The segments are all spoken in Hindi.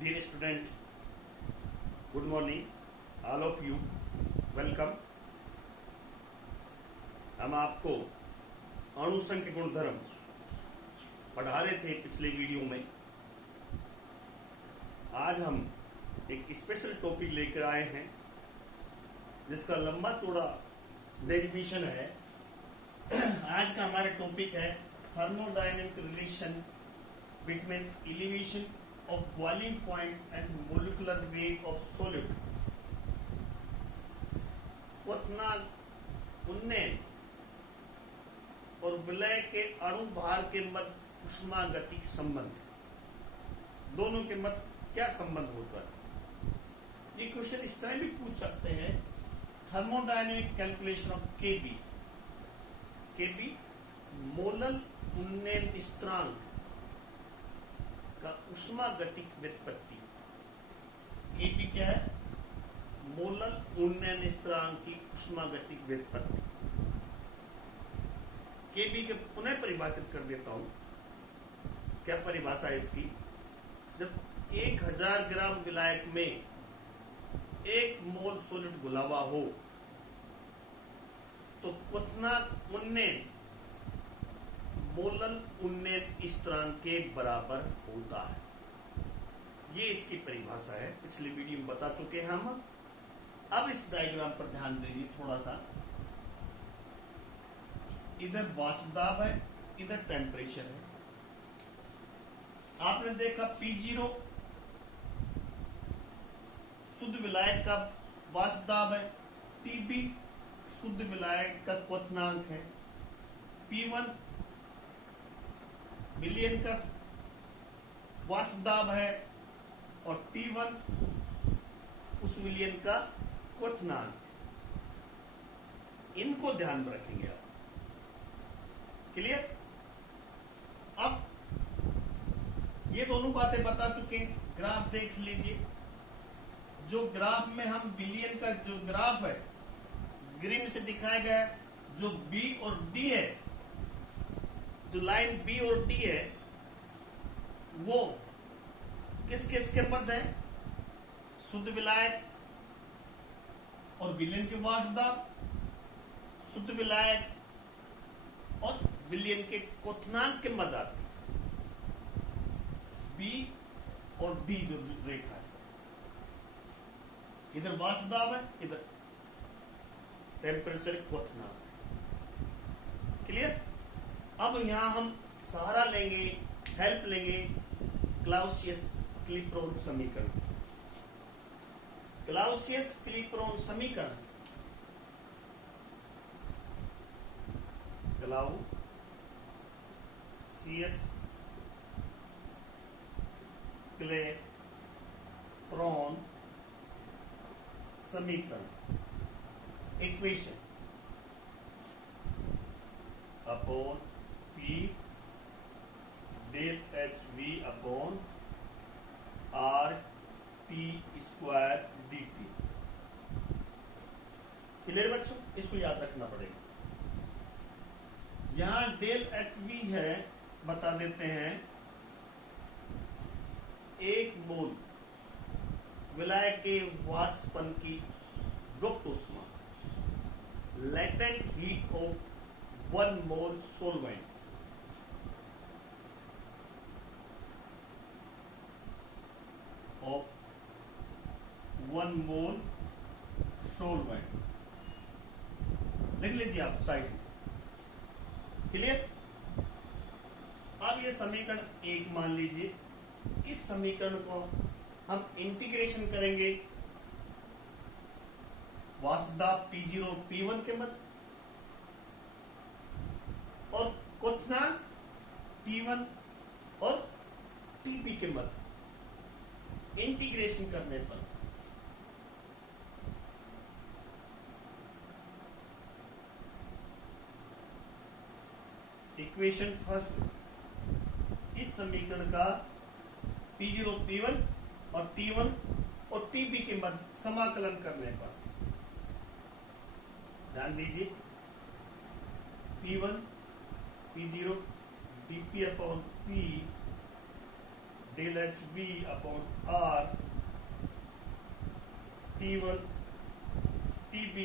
Dear student, good morning, all of you. Welcome. हम आपको अणुसंख्य गुणधर्म पढ़ा रहे थे पिछले वीडियो में। आज हम एक स्पेशल टॉपिक लेकर आए हैं जिसका लंबा चौड़ा डेरिवेशन है। आज का हमारा टॉपिक है thermodynamic relation between elevation of boiling point and molecular weight of solid। क्वथनांक उन्नयन और विलय के अणु भार के मध्य उष्मागतिक संबंध, दोनों के मध्य क्या संबंध होता है? ये क्वेश्चन इस तरह भी पूछ सकते हैं। Thermodynamic calculation of KB, KB molal उन्नयन स्थिरांक का उष्मागतिक व्युत्पत्ति। केबी क्या है? मोलल उन्नयन स्थिरांक की उष्मागतिक व्युत्पत्ति। केबी के पुनः परिभाषित कर देता हूं। क्या परिभाषा है इसकी? जब 1000 ग्राम विलायक में 1 मोल सॉलिड घुला हुआ हो तो क्वथनांक उन्नयन मोलल उन्नयन स्थिरांक के बराबर होता है। ये इसकी परिभाषा है, पिछले वीडियो में बता चुके हैं हम। अब इस डायग्राम पर ध्यान दीजिए थोड़ा सा। इधर वाष्प दाब है, इधर टेम्परेचर है। आपने देखा P0 शुद्ध विलायक का वाष्प दाब है, TB शुद्ध विलायक का क्वथनांक है, P1 मिलियन का वाष्प दाब है और T1 उस मिलियन का क्वथनांक। इनको ध्यान में रखेंगे आप। क्लियर? अब ये दोनों बातें बता चुके हैं। ग्राफ देख लीजिए। जो ग्राफ में हम मिलियन का जो ग्राफ है ग्रीन से दिखाया गया, जो B और D है, जो लाइन B और D है वो किस किस के मध्य है? शुद्ध विलायक और विलयन के वाष्प दाब, शुद्ध विलायक और विलयन के क्वथनांक के मध्य आती है। B और D जो रेखा है, इधर वाष्प दाब है, इधर टेम्परेचर क्वथनांक। क्लियर? अब यहां हम सहारा लेंगे, हेल्प लेंगे क्लाउसियस-क्लिपरोन समीकरण। क्लाउसियस-क्लिपरोन समीकरण, क्लाउसियस-क्लिपरोन समीकरण, equation upon P del HV upon RT square DT। Clear बच्चों? इसको याद रखना पड़ेगा। यहां डेल HV है, बता देते हैं 1 मोल विलायक के वाष्पन की गुप्त उष्मा, latent heat of 1 mole solvent of 1 mole solvent. लिख लीजिए आप साइड में। क्लियर? अब ये समीकरण 1 मान लीजिए। इस समीकरण को हम इंटीग्रेशन करेंगे वाष्प दाब P0 और P1 के मध्य और क्वथनांक T1 और TB के मध्य। इंटीग्रेशन करने पर इक्वेशन फर्स्ट, इस समीकरण का P0 P1 और T1 और TB के मध्य समाकलन करने पर ध्यान दीजिए P1 P0 dP upon P del H V upon R T one T B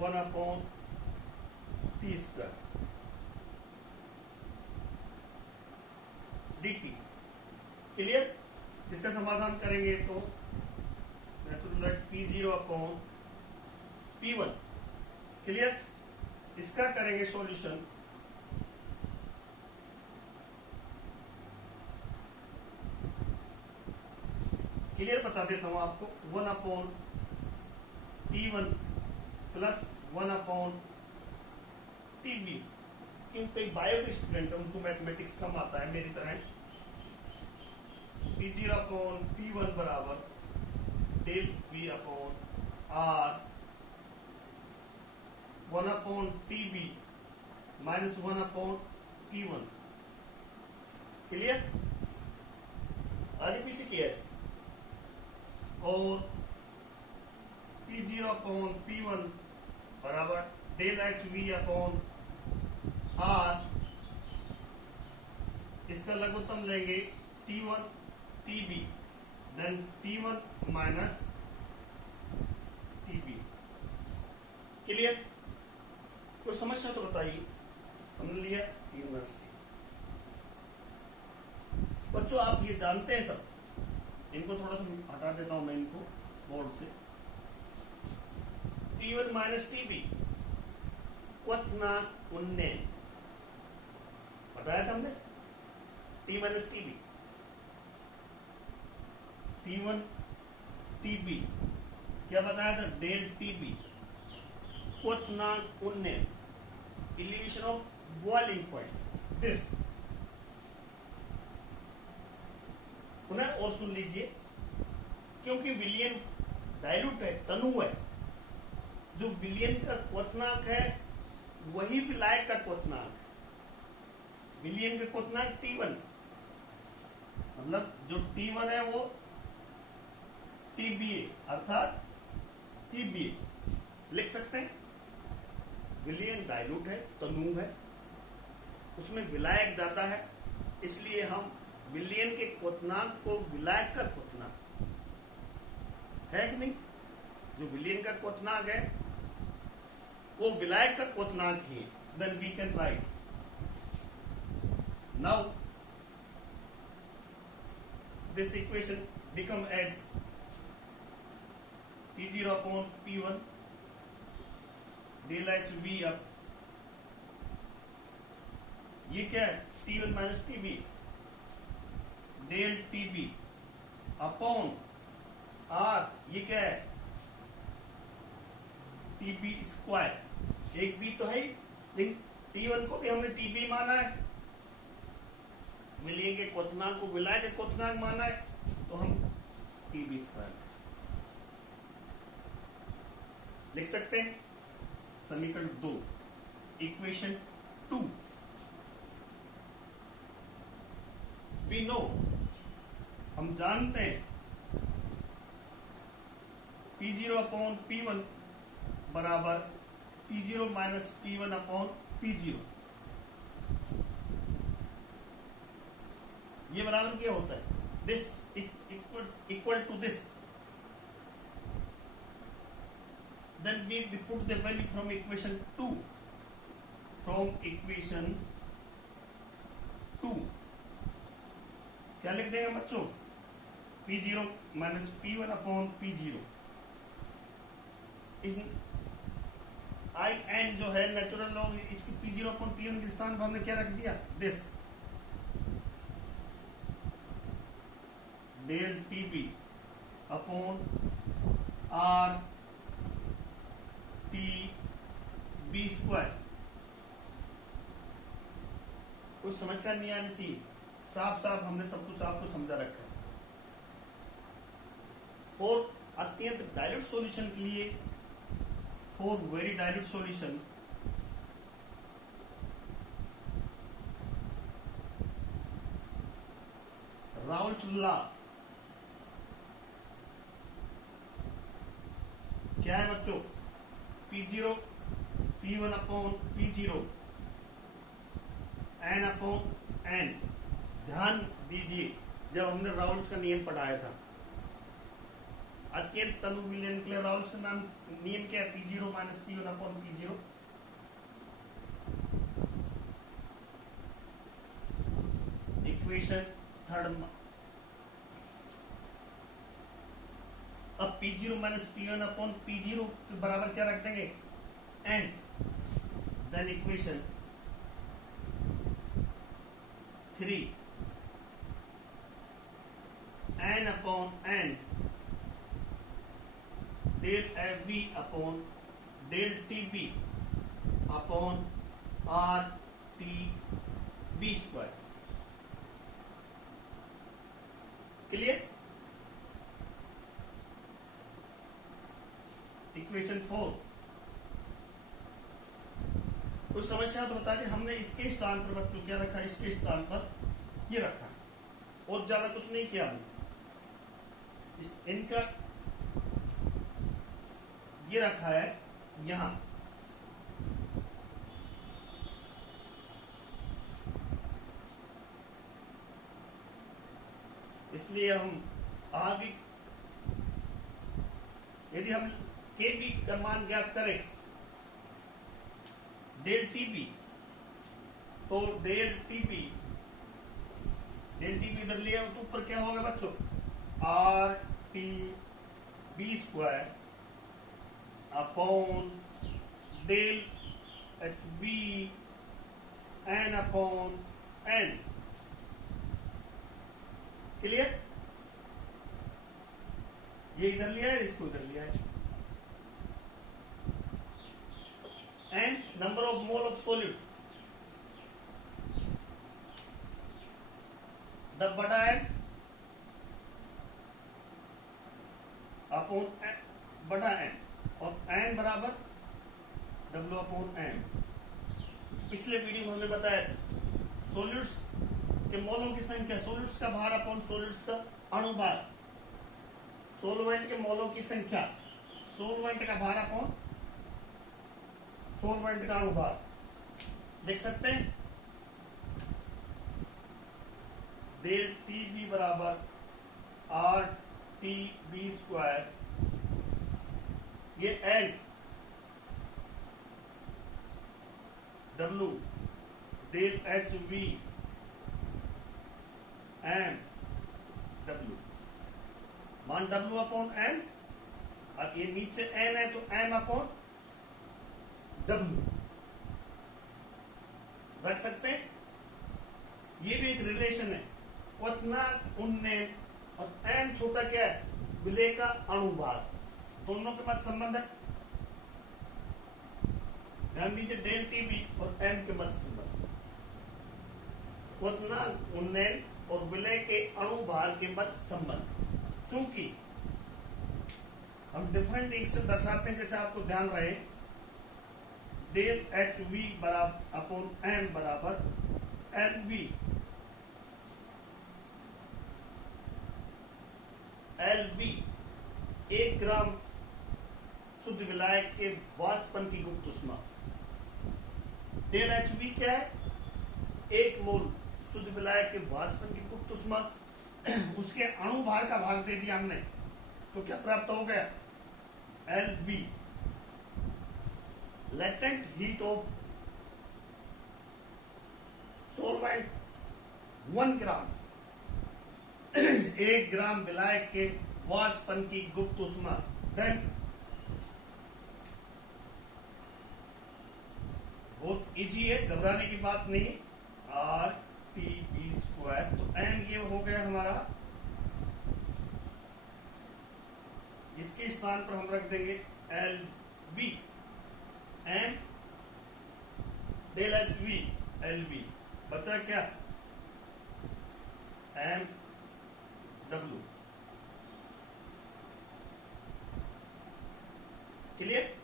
1 upon T square D T. Clear? इसका समाधान करेंगे तो natural log P zero upon P one. Clear? इसका करेंगे सॉल्यूशन क्लियर बता देता हूं आपको। 1 upon T one plus 1 upon T B. कई बायो के स्टूडेंट है उनको मैथमेटिक्स कम आता है मेरी तरह। P zero upon P one बराबर del we upon R 1 upon T B minus 1 upon T one. Clear? आगे पीछे किया है। और P zero upon P one बराबर del H V upon R. इसका लघुत्तम लेंगे T one T B then T one minus T B. Clear? कोई समस्या तो बताइए। हमने लिया यूनिवर्सिटी। बच्चों आप ये जानते हैं सब, इनको थोड़ा सा हटा देता हूं मैं इनको बोर्ड से। T one minus T B क्वथना उन्नयन बताया था हमने। T minus T B T one T B क्या बताया था? डेल टी बी क्वथना उन्नयन elevation of boiling point this. पुनः और सुन लीजिए, क्योंकि विलियन डाइल्यूट है, तनु है, जो विलियन का क्वथनांक है वही विलायक का क्वथनांक है। विलियन का क्वथनांक T1 मतलब जो T1 है वो TBA अर्थात TBA लिख सकते हैं। विलियन डाइल्यूट है, तनु है, उसमें विलायक ज्यादा है, इसलिए हम विलियन के क्वथनांक को विलायक का क्वथनांक है कि नहीं। जो विलियन का क्वथनांक है वो विलायक का क्वथनांक ही है। Then we can write now this equation become as P0 upon P1 del H B up. ये क्या है? T1 minus T B del T B upon R. ये क्या है? T B square. एक बी तो है लेकिन T1 को भी हमने टी बी माना है, विलियन के क्वथनांक को विलायक के क्वथनांक माना है, तो हम टी बी स्क्वायर लिख सकते हैं। समीकरण 2 इक्वेशन 2 वी नो हम जानते हैं P0 अपॉन P1 बराबर P0 minus P1 upon P0। ये बराबर क्या होता है? This equal to this. Then we put the value from equation 2 क्या लिख देंगे बच्चों? P0 minus P1 upon P0। इस आई एन जो है नेचुरल लॉग, इसकी P0 अपॉन P1 के स्थान पर हमने क्या रख दिया? This del T B upon R T B square. कोई समस्या नहीं आनी चाहिए। साफ साफ हमने सब कुछ आपको समझा रखा है। फॉर अत्यंत डाइल्यूट सॉल्यूशन के लिए, for very dilute solution Raoult's law क्या है बच्चों? P0 P1 upon P0 n upon n। ध्यान दीजिए, जब हमने राउल्स का नियम पढ़ाया था। अत्यंत तनु विलयन के लिए राउल्स का नाम नियम क्या है? P0 minus P1 upon P0। Equation third. अब P0 minus P1 upon P0 के बराबर क्या रख देंगे? n। Then equation 3 n upon n del F V upon del T B upon R T B square. Clear? Equation 4। कुछ समस्या तो बता दें, हमने इसके स्थान पर बच्चों क्या रखा? इसके स्थान पर ये रखा और ज्यादा कुछ नहीं किया हमने। इनका ये रखा है यहां। इसलिए हम आगे यदि हम के बी का मान ज्ञात करें डेल टी बी, तो डेल टी बी इधर लिया तो ऊपर क्या होगा बच्चों? R T B square upon del H B N upon N. Clear? ये इधर लिया है, इसको इधर लिया है। N number of mole of solute, the बड़ा एन अपॉन बड़ा एन, और एन बराबर डब्ल्यू अपॉन एन। पिछले वीडियो में हमने बताया था सॉल्यूट्स के मोलों की संख्या, सॉल्यूट्स का भार अपॉन सॉल्यूट्स का अणुभार, सोलवेंट के मोलों की संख्या, सोलवेंट का भार अपॉन सोलवेंट का अणुभार। लिख सकते हैं डेल टी बी बराबर आर टी बी स्क्वायर, ये L W del H V M W, मान डब्ल्यू अपॉन एम, और ये नीचे एन है तो एम अपॉन डब्ल्यू रख सकते हैं। ये भी एक रिलेशन है, उतना उनने और एम छोटा क्या है? विलय का अणुभार, दोनों के मध्य संबंध है। ध्यान दीजिए डेल टी बी और एम के मध्य संबंध, उतना उन्नयन और विलय के अणुभार के मध्य संबंध। चूंकि हम डिफरेंट इंक से दर्शाते हैं, जैसे आपको ध्यान रहे डेल एच वी बराबर अपॉन एम बराबर एल वी, एल वी 1 ग्राम शुद्ध विलायक के वाष्पन की गुप्त ऊष्मा। डेल एच वी क्या है? 1 मोल शुद्ध विलायक के वाष्पन की गुप्त ऊष्मा, उसके अणुभार का भाग दे दिया हमने, तो क्या प्राप्त हो गया? L V latent heat of solvent 1 ग्राम, 1 ग्राम विलायक के वाष्पन की गुप्त ऊष्मा। देन बहुत इजी है, घबराने की बात नहीं। आर टी बी स्क्वायर, तो एम ये हो गया हमारा, इसके स्थान पर हम रख देंगे L B, M del H V L B, बचा क्या? M W. क्लियर?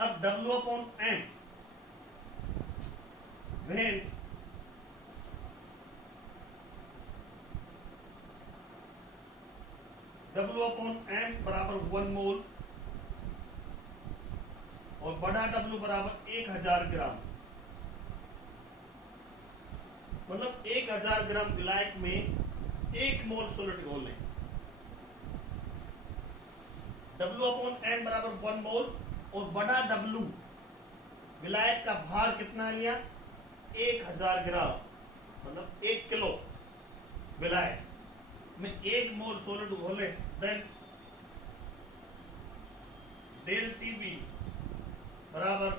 अब W upon M, when W upon M बराबर 1 मोल और बड़ा डब्ल्यू बराबर 1000 ग्राम, मतलब 1000 ग्राम विलायक में 1 मोल सोलिड घोल लें। W/N बराबर 1 मोल और बड़ा W विलायक का भार कितना लिया 1000 ग्राम, मतलब 1 किलो विलायक में 1 मोल सोलिड घोले, देन डेल TB बराबर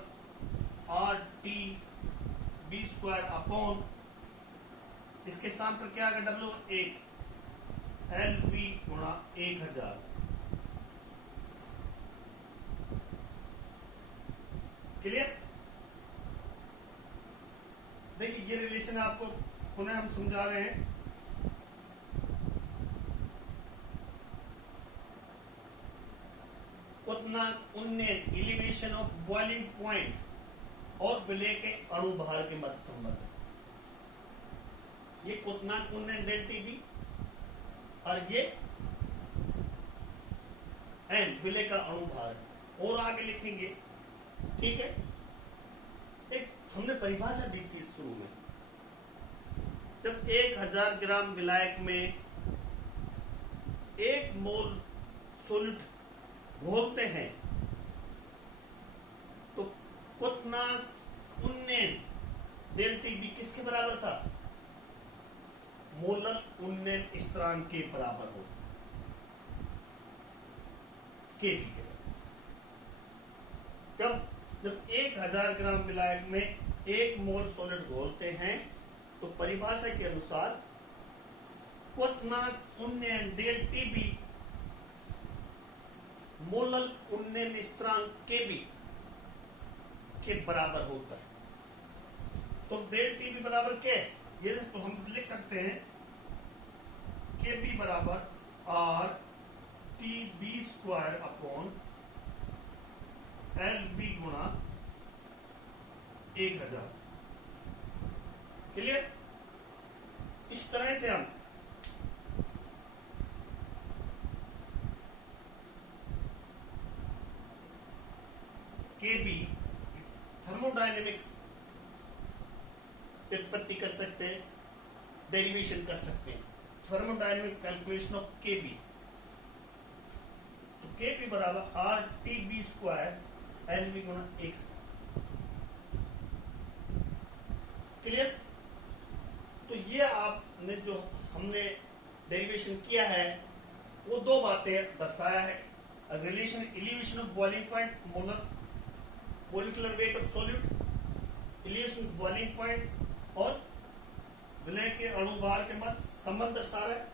RTB² अपॉन इसके स्थान पर क्या आ गया W 1 LV गुणा 1000। क्लियर? देखिए ये रिलेशन आपको पुनः हम समझा रहे हैं। उतना उन्नयन एलिवेशन ऑफ बॉइलिंग पॉइंट और विलय के अणु भार के मध्य संबंध है। ये क्वथनांक उन्नयन डेल TB और ये एन विलय का अणु भार है। और आगे लिखेंगे, ठीक है। एक हमने परिभाषा दी थी शुरू में, जब 1000 ग्राम विलायक में 1 मोल सोलिड घोलते हैं तो क्वथनांक उन्नयन डेल TB किसके बराबर था? मोलर उन्नयन स्थिरांक के बराबर हो, KV के बराबर। जब 1000 ग्राम विलायक में 1 मोल सॉलिड घोलते हैं तो परिभाषा के अनुसार क्वथनांक उन्नयन डेल TB मोलर उन्नयन स्थिरांक KB के बराबर होता है। तो डेल TB बराबर क्या है? ये तो हम लिख सकते हैं KB बराबर RTB² अपॉन LV गुणा 1000। क्लियर? इस तरह से हम KB थर्मोडायनेमिक्स व्युत्पत्ति कर सकते हैं, डेरिवेशन कर सकते हैं। थर्मोडायनेमिक कैलकुलेशन ऑफ KB, तो KB बराबर RTB² LV गुणा 1। क्लियर? तो ये आपने जो हमने डेरिवेशन किया है वो दो बातें दर्शाया है। Relation elevation of boiling point molar molecular weight of solute, elevation boiling point और विलय के अणु भार के मध्य संबंध दर्शा रहा है।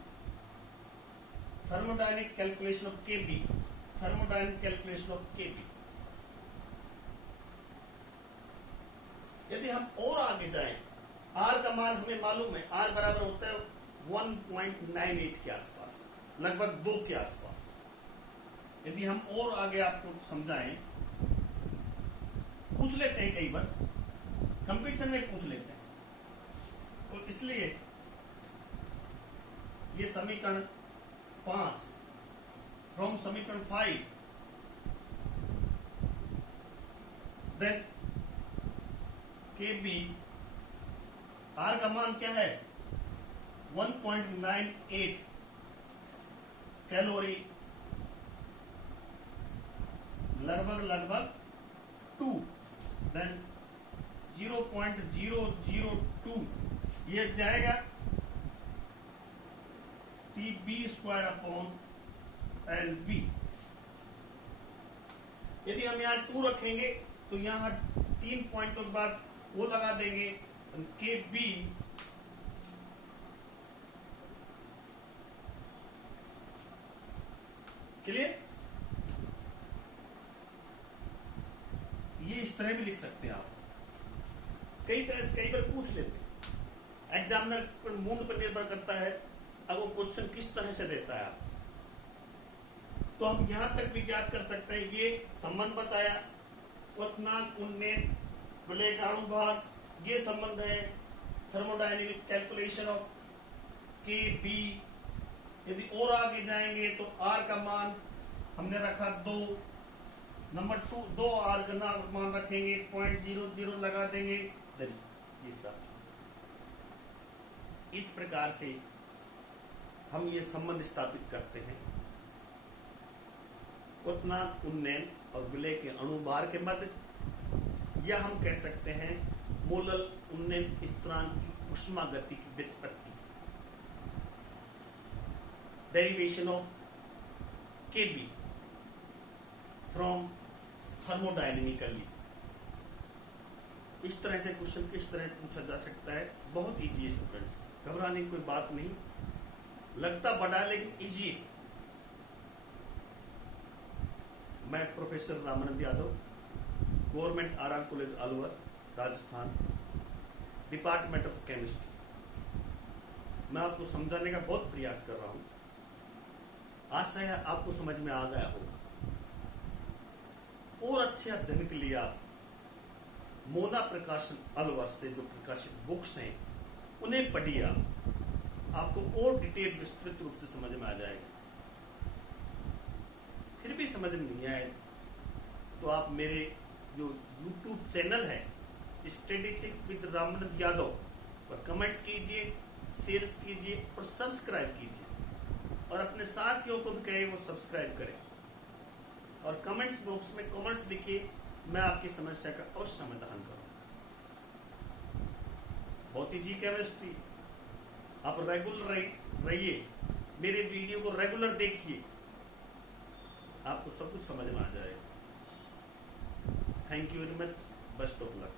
Thermodynamic calculation of KB, thermodynamic calculation of KB। यदि हम और आगे जाएं, R का मान हमें मालूम है, R बराबर होता है 1.98 के आसपास, लगभग 2 के आसपास। यदि हम और आगे आपको समझाएं, पूछ लेते हैं, कई बार कंपटीशन में पूछ लेते हैं, तो इसलिए ये समीकरण 5 फ्रॉम समीकरण 5 देन KB R का मान क्या है 1.98 कैलोरी, लगभग 2, देन 0.002 ये जाएगा TB² अपॉन LV। यदि हम यहाँ 2 रखेंगे तो यहाँ 3 पॉइंटों के बाद वो लगा देंगे KB क्लियर? ये इस तरह भी लिख सकते हैं आप, कई तरह से कई बार पूछ लेते हैं। एग्जामिनर पर मूड पर निर्भर करता है अब वो क्वेश्चन किस तरह से देता है आप, तो हम यहां तक भी ज्ञात कर सकते हैं। ये संबंध बताया क्वथनांक उन्नयन विलय का अणु भार, ये संबंध है थर्मोडायनेमिक कैलकुलेशन ऑफ KB। यदि और आगे जाएंगे तो R का मान हमने रखा 2, नंबर 2 R का मान रखेंगे 0.00 लगा देंगे, इस प्रकार से हम ये संबंध स्थापित करते हैं। उतना उन्नयन और विलय के अणुभार के मध्य, या हम कह सकते हैं मोलल उन्नयन स्थिरांक की ऊष्मागति की व्युत्पत्ति, derivation of Kb from thermodynamically. इस तरह से क्वेश्चन किस तरह पूछा जा सकता है, बहुत इजी है स्टूडेंट्स, घबराने की कोई बात नहीं, लगता बड़ा लेकिन इजी है। मैं professor Ramanand Yadav, government R college Alwar, Rajasthan, department of chemistry. मैं आपको समझाने का बहुत प्रयास कर रहा हूं, आशा है आपको समझ में आ गया होगा। और अच्छे अध्ययन के लिए आप मोना प्रकाशन अलवर से जो प्रकाशित बुक्स हैं उन्हें पढ़िए, आपको और डिटेल विस्तृत रूप से समझ में आ जाएगा। फिर भी समझ में नहीं आए तो आप मेरे जो YouTube चैनल है स्टडीसिंग विद रामानंद यादव पर कमेंट्स कीजिए, शेयर कीजिए और सब्सक्राइब कीजिए, और अपने साथियों को भी कहें वो सब्सक्राइब करें, और कमेंट्स बॉक्स में कमेंट्स लिखिए, मैं आपकी समस्या का अवश्य समाधान करूं। बहुत ही जी केमिस्ट्री, आप रेगुलर रहिए, मेरे वीडियो को रेगुलर देखिए, आपको सब कुछ समझ में आ जाएगा। Thank you very much, best of luck.